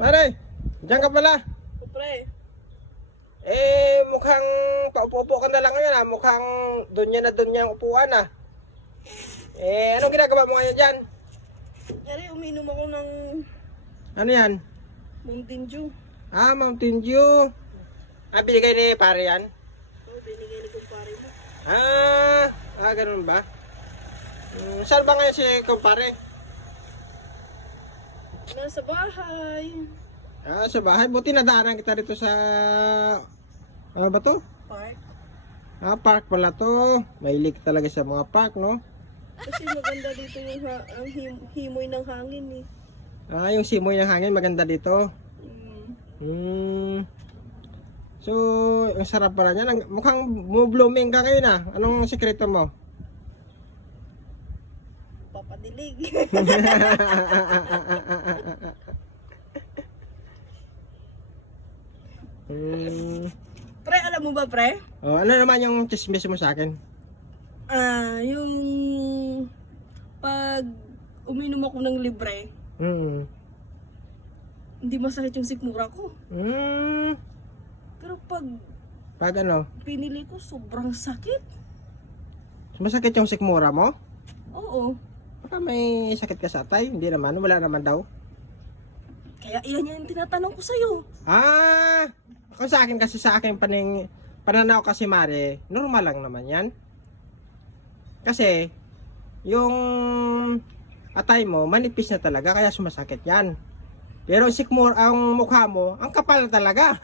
Mare, diyan ka pala. Pre. Mukhang paupo-upo ka na lang ngayon ah. Mukhang doon yung upuan ah. Anong ginagawa mo ngayon dyan? Yari, uminom ako ng Ano yan? Mountain Dew. Mountain Dew. Binigay ni pare yan? Oo, binigay ni kumpare mo. Ganun ba? Saan ba ngayon si kumpare? Nasa bahay. Sa bahay. Buti nadaanan kita dito sa... Ano ba to? Park. Park pala to. Mahilig talaga sa mga park, no? Kasi maganda dito yung ang himoy ng hangin eh. Yung simoy ng hangin maganda dito. So, ang sarap pala niyan. Mukhang blooming ka ngayon ah. Anong sikreto mo? Papadilig. Pre, alam mo ba pre? Ano naman yung chismis mo sa akin? Yung pag uminom ako ng libre, hindi masakit yung sikmura ko. Pero pag ano? pinili ko, sobrang sakit. Masakit yung sikmura mo? Oo. Baka may sakit ka sa atay? Hindi naman, wala naman daw. Kaya iyan yung tinatanong ko sa'yo. Kung sa akin kasi sa akin pananaw kasi Mare, normal lang naman yan. Kasi, yung atay mo, manipis na talaga, kaya sumasakit yan. Pero sikmura, ang mukha mo, ang kapal talaga.